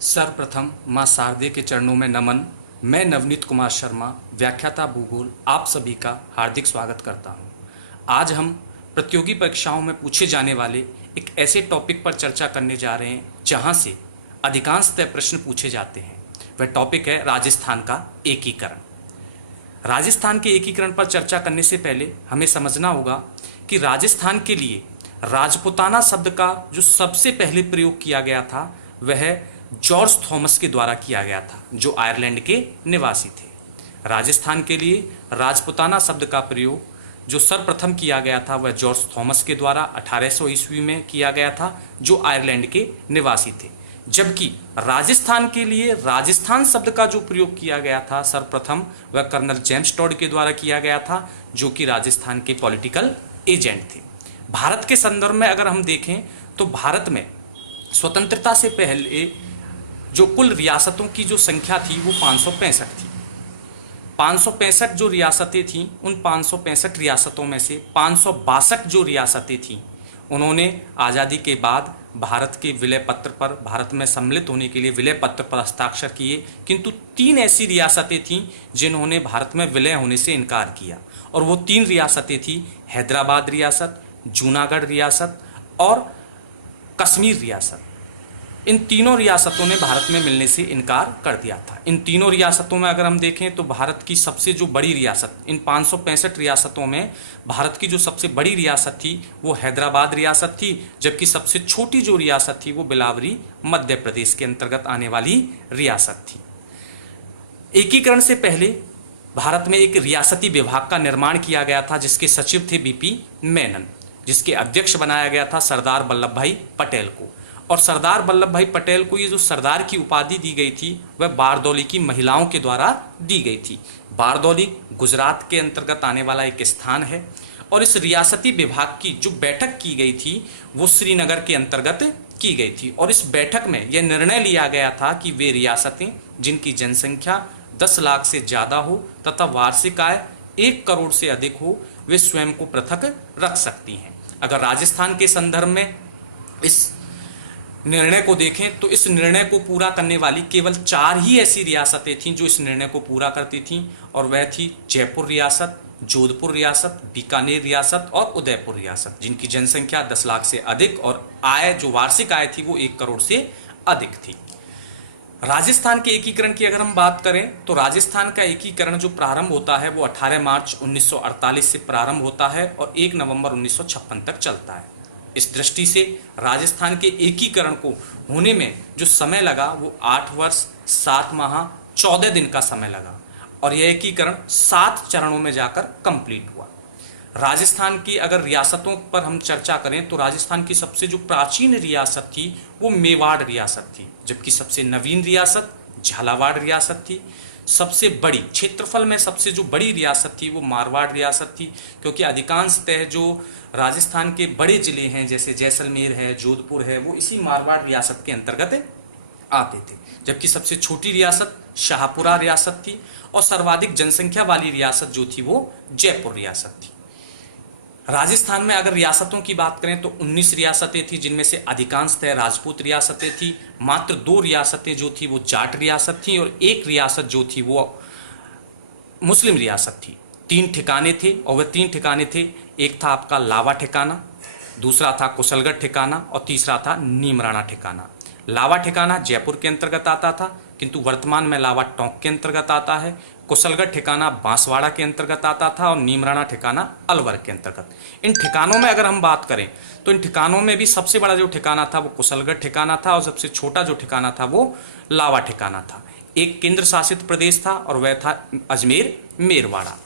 सर्वप्रथम मां शारदे के चरणों में नमन। मैं नवनीत कुमार शर्मा, व्याख्याता भूगोल, आप सभी का हार्दिक स्वागत करता हूं। आज हम प्रतियोगी परीक्षाओं में पूछे जाने वाले एक ऐसे टॉपिक पर चर्चा करने जा रहे हैं जहां से अधिकांशतः प्रश्न पूछे जाते हैं। वह टॉपिक है राजस्थान का एकीकरण। राजस्थान के एकीकरण पर चर्चा करने से पहले हमें समझना होगा कि राजस्थान के लिए राजपूताना शब्द का जो सबसे पहले प्रयोग किया गया था वह जॉर्ज थॉमस के द्वारा किया गया था, जो आयरलैंड के निवासी थे। राजस्थान के लिए राजपूताना शब्द का प्रयोग जो सर्वप्रथम किया गया था वह जॉर्ज थॉमस के द्वारा 1800 ईस्वी में किया गया था, जो आयरलैंड के निवासी थे। जबकि राजस्थान के लिए राजस्थान शब्द का जो प्रयोग किया गया था सर्वप्रथम वह कर्नल जेम्स टॉड के द्वारा किया गया था, जो कि राजस्थान के पॉलिटिकल एजेंट थे। भारत के संदर्भ में अगर हम देखें तो भारत में स्वतंत्रता से पहले जो कुल रियासतों की जो संख्या थी वो 565 थी। 565 जो रियासतें थीं, उन 565 रियासतों में से 562 जो रियासतें थीं उन्होंने आज़ादी के बाद भारत के विलय पत्र पर, भारत में सम्मिलित होने के लिए विलय पत्र पर हस्ताक्षर किए, किंतु 3 ऐसी रियासतें थीं जिन्होंने भारत में विलय होने से इनकार किया। और वो 3 रियासतें थीं हैदराबाद रियासत, जूनागढ़ रियासत और कश्मीर रियासत। इन तीनों रियासतों ने भारत में मिलने से इनकार कर दिया था। इन तीनों रियासतों में अगर हम देखें तो भारत की सबसे जो बड़ी रियासत, इन 565 रियासतों में भारत की जो सबसे बड़ी रियासत थी वो हैदराबाद रियासत थी, जबकि सबसे छोटी जो रियासत थी वो बिलावरी मध्य प्रदेश के अंतर्गत आने वाली रियासत थी। एकीकरण से पहले भारत में एक रियासती विभाग का निर्माण किया गया था जिसके सचिव थे बीपी मेनन, जिसके अध्यक्ष बनाया गया था सरदार वल्लभ भाई पटेल को। और सरदार वल्लभ भाई पटेल को ये जो सरदार की उपाधि दी गई थी वह बारदौली की महिलाओं के द्वारा दी गई थी। बारदौली गुजरात के अंतर्गत आने वाला एक स्थान है और इस रियासती विभाग की जो बैठक की गई थी वो श्रीनगर के अंतर्गत की गई थी। और इस बैठक में यह निर्णय लिया गया था कि वे रियासतें जिनकी जनसंख्या 10 लाख से ज़्यादा हो तथा वार्षिक आय 1 करोड़ से अधिक हो वे स्वयं को पृथक रख सकती हैं। अगर राजस्थान के संदर्भ में इस निर्णय को देखें तो इस निर्णय को पूरा करने वाली केवल 4 ही ऐसी रियासतें थीं जो इस निर्णय को पूरा करती थीं, और वह थी जयपुर रियासत, जोधपुर रियासत, बीकानेर रियासत और उदयपुर रियासत, जिनकी जनसंख्या 10 लाख से अधिक और आय जो वार्षिक आय थी वो 1 करोड़ से अधिक थी। राजस्थान के एकीकरण की अगर हम बात करें तो राजस्थान का एकीकरण जो प्रारंभ होता है वो 18 मार्च 1948 से प्रारंभ होता है और 1 नवंबर 1956 तक चलता है। इस दृष्टि से राजस्थान के एकीकरण को होने में जो समय लगा वो 8 वर्ष 7 माह 14 दिन का समय लगा और यह एकीकरण 7 चरणों में जाकर कंप्लीट हुआ। राजस्थान की अगर रियासतों पर हम चर्चा करें तो राजस्थान की सबसे जो प्राचीन रियासत थी वो मेवाड़ रियासत थी, जबकि सबसे नवीन रियासत झालावाड़ रियासत थी। सबसे बड़ी क्षेत्रफल में सबसे जो बड़ी रियासत थी वो मारवाड़ रियासत थी, क्योंकि अधिकांशतः जो राजस्थान के बड़े जिले हैं जैसे जैसलमेर है, जोधपुर है, वो इसी मारवाड़ रियासत के अंतर्गत आते थे। जबकि सबसे छोटी रियासत शाहपुरा रियासत थी और सर्वाधिक जनसंख्या वाली रियासत जो थी वो जयपुर रियासत थी। राजस्थान में अगर रियासतों की बात करें तो 19 रियासतें थी, जिनमें से अधिकांशतः राजपूत रियासतें थी। मात्र 2 रियासतें जो थी वो जाट रियासत थी और 1 रियासत जो थी वो मुस्लिम रियासत थी। 3 ठिकाने थे और वह 3 ठिकाने थे, एक था आपका लावा ठिकाना, दूसरा था कुशलगढ़ ठिकाना और तीसरा था नीमराणा ठिकाना। लावा ठिकाना जयपुर के अंतर्गत आता था, किंतु वर्तमान में लावा टोंक के अंतर्गत आता है। कुशलगढ़ ठिकाना बांसवाड़ा के अंतर्गत आता था और नीमराणा ठिकाना अलवर के अंतर्गत। इन ठिकानों में अगर हम बात करें तो इन ठिकानों में भी सबसे बड़ा जो ठिकाना था वो कुशलगढ़ ठिकाना था और सबसे छोटा जो ठिकाना था वो लावा ठिकाना था। एक केंद्र शासित प्रदेश था और वह था अजमेर मेरवाड़ा।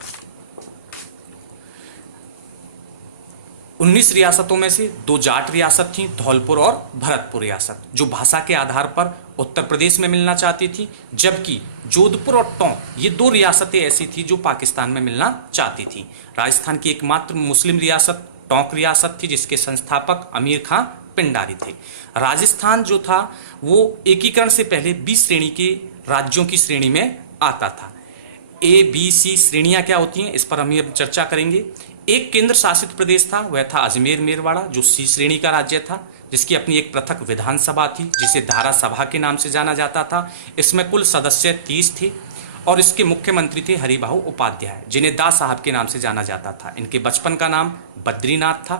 19 रियासतों में से 2 जाट रियासत थी, धौलपुर और भरतपुर रियासत, जो भाषा के आधार पर उत्तर प्रदेश में मिलना चाहती थी, जबकि जोधपुर और टोंक ये 2 रियासतें ऐसी थी जो पाकिस्तान में मिलना चाहती थी। राजस्थान की एकमात्र मुस्लिम रियासत टोंक रियासत थी, जिसके संस्थापक अमीर खां पिंडारी थे। राजस्थान जो था वो एकीकरण से पहले 20 श्रेणी के राज्यों की श्रेणी में आता था। ABC श्रेणियां क्या होती हैं इस पर हम चर्चा करेंगे। एक केंद्र शासित प्रदेश था, वह था अजमेर मेरवाड़ा, जो C श्रेणी का राज्य था, जिसकी अपनी एक पृथक विधानसभा थी जिसे धारा सभा के नाम से जाना जाता था। इसमें कुल सदस्य 30 थे और इसके मुख्यमंत्री थे हरिभाऊ उपाध्याय, जिन्हें दा साहब के नाम से जाना जाता था। इनके बचपन का नाम बद्रीनाथ था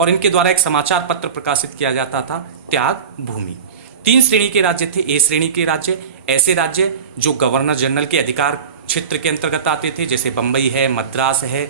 और इनके द्वारा एक समाचार पत्र प्रकाशित किया जाता था, त्याग भूमि। 3 श्रेणी के राज्य थे। ए श्रेणी के राज्य ऐसे राज्य जो गवर्नर जनरल के अधिकार क्षेत्र के अंतर्गत आते थे, जैसे बंबई है, मद्रास है,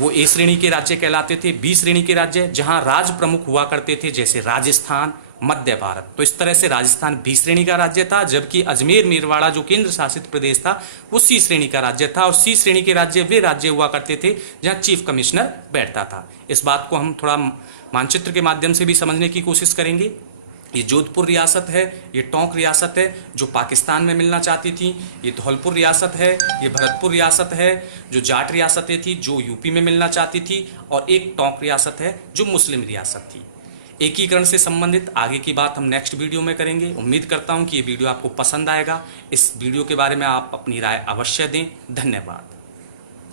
वो ए श्रेणी के राज्य कहलाते थे। बी श्रेणी के राज्य जहां राज प्रमुख हुआ करते थे, जैसे राजस्थान, मध्य भारत। तो इस तरह से राजस्थान बी श्रेणी का राज्य था, जबकि अजमेर मेरवाड़ा जो केंद्र शासित प्रदेश था वो सी श्रेणी का राज्य था। और सी श्रेणी के राज्य वे राज्य हुआ करते थे जहां चीफ कमिश्नर बैठता था। इस बात को हम थोड़ा मानचित्र के माध्यम से भी समझने की कोशिश करेंगे। ये जोधपुर रियासत है, ये टोंक रियासत है जो पाकिस्तान में मिलना चाहती थी, ये धौलपुर रियासत है, ये भरतपुर रियासत है जो जाट रियासतें थी जो यूपी में मिलना चाहती थी, और एक टोंक रियासत है जो मुस्लिम रियासत थी। एकीकरण से संबंधित आगे की बात हम नेक्स्ट वीडियो में करेंगे। उम्मीद करता हूं कि ये वीडियो आपको पसंद आएगा। इस वीडियो के बारे में आप अपनी राय अवश्य दें। धन्यवाद।